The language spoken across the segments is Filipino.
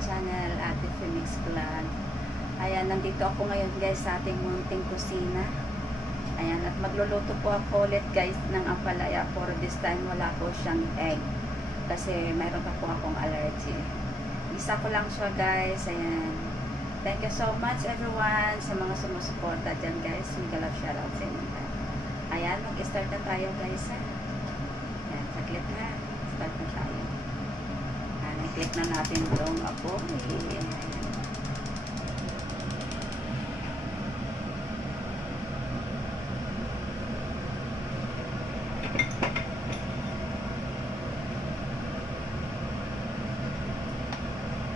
channel, Ate Phoenix Vlog. Ayan, nandito ako ngayon guys sa ating munting kusina. Ayan, at magluluto po ako ulit guys ng ampalaya. For this time, wala po siyang egg. Kasi mayroon pa po akong allergy. Isa ko lang siya guys. Ayan. Thank you so much everyone sa mga sumusuporta dyan guys. Mega love shoutout sa inyo. Ayan, mag-start na tayo guys. Ayan, saglit na. Start na tayo. I-click na natin itong apoy.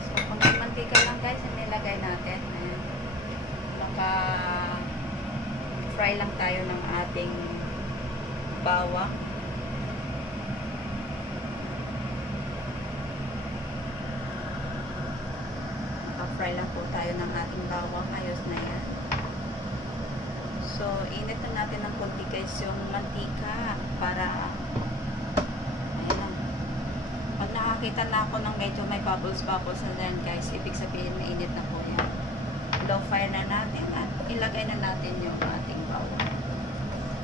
So, kung mantika lang guys, yung nilagay natin. Maka-fry lang tayo ng ating bawang. Fry lang po tayo ng ating bawang. Ayos na yan. So, init na natin ng konti guys yung mantika para ayun na. Pag nakakita na ako ng medyo may bubbles na yan guys, ibig sabihin mainit na po yan. Low fire na natin at ilagay na natin yung ating bawang.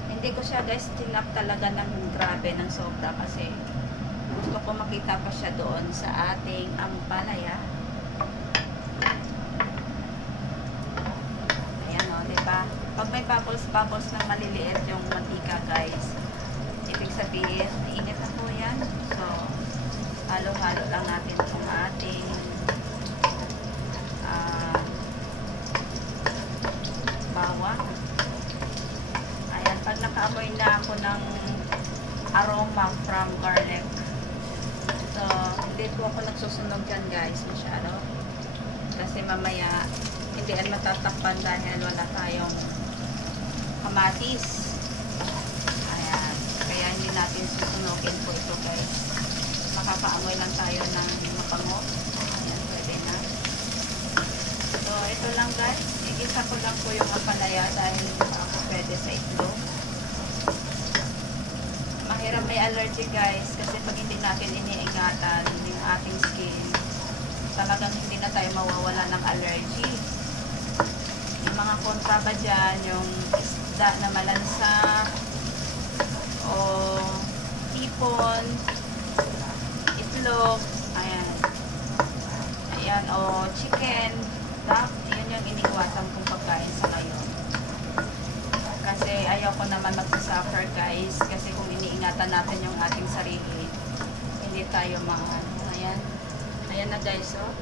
Hindi ko siya guys tinap talaga ng grabe ng sobra kasi gusto ko makita pa siya doon sa ating ampalaya. Pag may bubbles na maliliit yung mantika guys, ibig sabihin, init na po yan. So, halo-halo lang natin itong ating bawang. Ayan, pag nakaamoy na ako ng aroma from garlic. So, hindi po ako nagsusunog dyan guys masyado. Kasi mamaya, hindi yan matatakpan dahil wala tayong kamatis. Ayan. Kaya hindi natin susunogin po ito guys. Makakaamoy lang tayo ng mapango. Ayan, pwede na. So, ito lang guys. Igisa ko lang po yung ampalaya dahil hindi pa ako pwede sa itlog. Mahirap may allergy guys kasi pag hindi natin iniingatan yung ating skin, talagang hindi na tayo mawawala ng allergy. Yung mga kontra ba dyan, yung isda na malansa o hipon, itlog, ayan, o chicken, duck, yun yung iniiwasan kong pagkain sa ngayon. Kasi ayaw ko naman magsasuffer guys, kasi kung iniingatan natin yung ating sarili, hindi tayo ayan na guys, oh.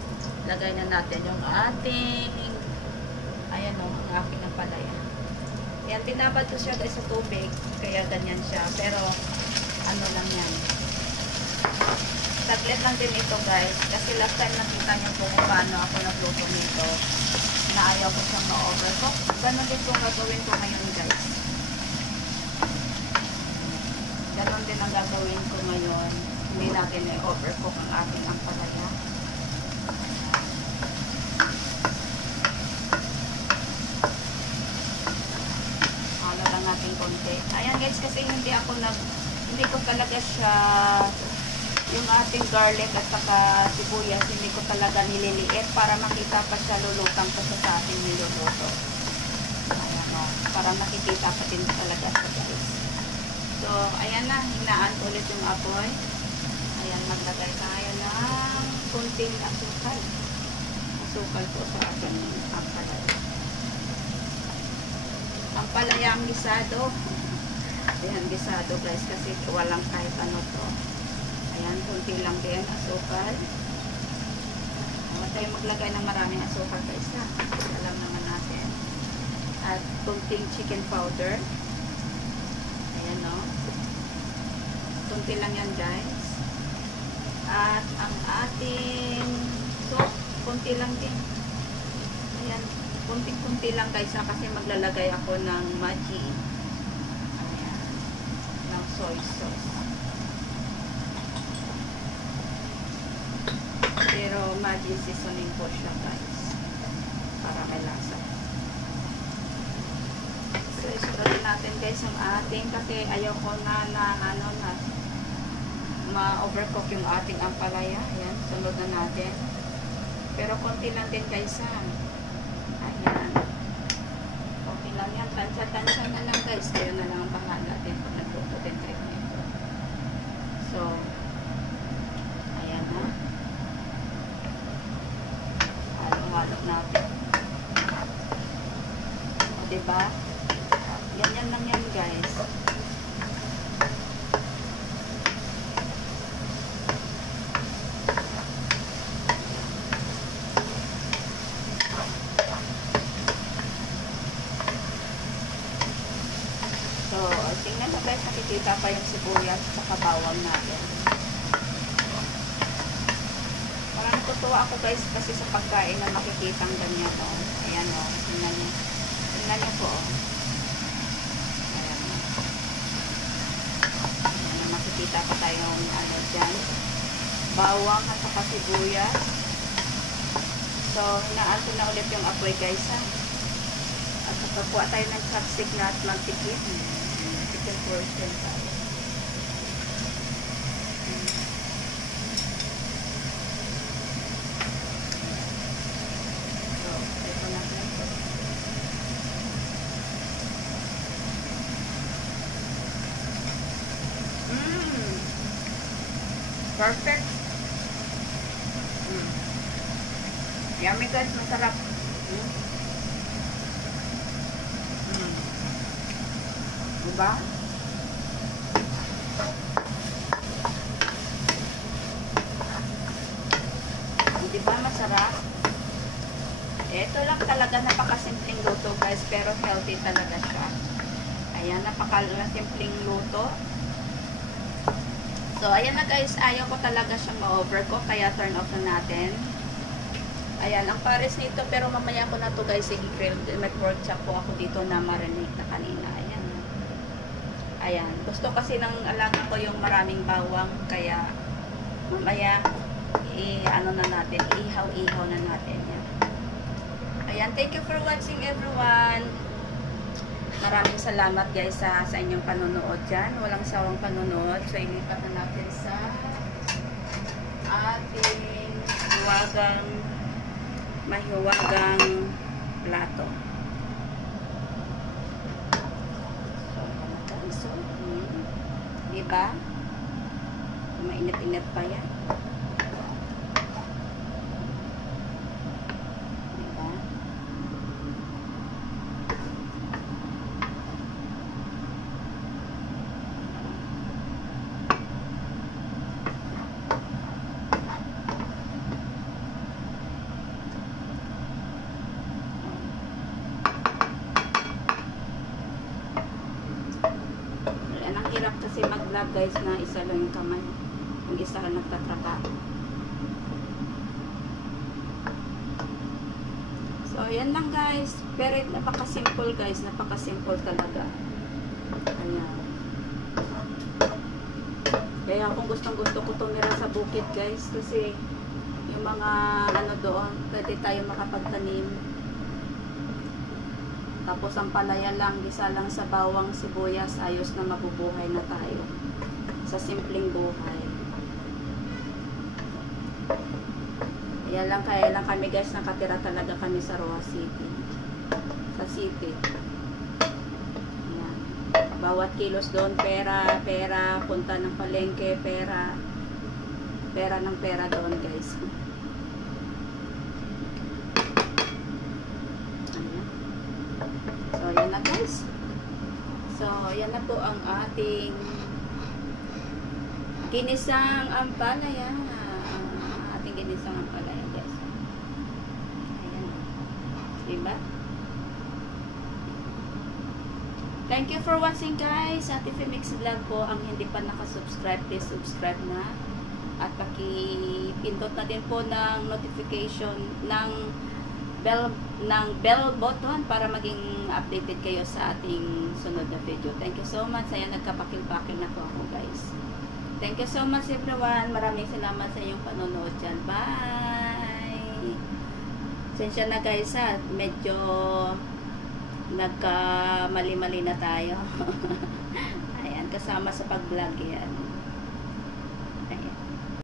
Lagay na natin yung ating ayan o, ang aking ampalaya. Yan, binabad ko siya guys sa tubig. Kaya ganyan siya. Pero, ano lang yan. Saglit lang din ito guys. Kasi last time nakita niyo po kung paano ako nagluto nito. Na ayaw ko siyang ma-overcook. Ganon din po gagawin ko ngayon guys. Ganon din ang gagawin ko ngayon. Hindi natin i-overcook ang aking ampalaya. Natin konti. Ayan guys, kasi hindi ko talaga siya yung ating garlic at saka sibuyas, hindi ko talaga nililiit para makita pa siya, lulutang pa siya sa ating niluluto. Ayan o, para makikita pa din talaga siya guys. So, ayan na, hinaan ulit yung apoy. Ayan, maglagay tayo ng kunting asukal. Asukal po sa ating ampalaya. Ampalaya ang gisado. Ayan, gisado guys kasi walang kahit ano to. Ayan, kunti lang din asukal. Huwag tayo maglagay ng maraming asukal guys ha. Alam naman natin. At kunting chicken powder. Ayan o. Kunti lang yan guys. At ang ating salt, kunti lang din. Ayan. Kunti-kunti lang guys kasi maglalagay ako ng Maggi. Ayan. Ng soy sauce. Pero Maggi seasoning po siya guys. Para may lasa. So, i-spread natin guys ang ating kasi ayoko na ma-overcook yung ating ampalaya. Ayan. Sunod na natin. Pero konti lang din guys ha. Ayan. Okay lang yan. Tansya-tansya na lang guys. Kayo na lang ang bahala din pag nagluto din kayo nito. So, ayan na. Halo-halo natin. O, diba? Ganyan lang yan guys. So, tingnan mo guys, nakikita pa yung sibuyas at bawang natin. Parang natutuwa ako guys kasi sa pagkain na makikitang ganyan o. Ayan o, tingnan nyo. Tingnan nyo po o. Ayan o. Ayan o, makikita pa tayong ano dyan. Bawang at saka sibuyas. So, hinaan ko na ulit yung apoy guys ha. At kapagkuha tayo ng chopstick na at magtikip. Chicken portion tayo. So, ito na ito. Perfect. Yummy guys, masarap. Diba? Diba masarap? Ito lang talaga, napakasimpleng luto guys, pero healthy talaga siya. Ayan, napakasimpleng luto. So, ayan na guys, ayaw ko talaga siyang ma-overcook, kaya turn off na natin. Ayan, ang pares nito, pero mamaya ko na to guys, i-grill. May pork chop po ako dito na marinate na kanina. Ayan. Ayan, gusto kasi ng alaga ko yung maraming bawang, kaya mamaya ano na natin, ihaw-ihaw na natin yan. Ayan, thank you for watching everyone. Maraming salamat guys sa inyong panonood dyan. Walang sawang panonood. So, ilipat na natin sa ating mahiwagang plato. So, diba? Mainit-init pa yan. Diba? Hirap kasi mag-vlog guys na isa lang yung kamay. Yung isa lang nagtatrabaho. So, yan lang guys. Pero napaka-simple guys. Napaka-simple talaga. Ayan. Kaya kung gustong-gusto ko tumira sa bukid guys. Kasi yung mga ano doon, pwede tayo makapagtanim. Tapos ang palaya lang, gisa lang sa bawang, sibuyas, ayos na mabubuhay na tayo. Sa simpleng buhay. Kaya lang kami guys, nakatira talaga kami sa Roa City. Sa city. Ayan. Bawat kilos doon, pera, punta ng palengke, pera ng pera doon guys. So, yan na guys. So, yan na po ang ating ginisang ampalaya. Ating ginisang ampalaya guys. Ayan. Diba? Thank you for watching guys. Ate Femix Vlog po. Ang hindi pa nakasubscribe, please subscribe na. At pakipindot na din po ng notification ng bell button para maging updated kayo sa ating sunod na video. Thank you so much. Ayan, nagkapakil-pakil na po ako guys. Thank you so much everyone. Maraming salamat sa inyong panonood dyan. Bye! Sensya na guys ha. Medyo nagkamali-mali na tayo. Ayan, kasama sa pag-vlog yan.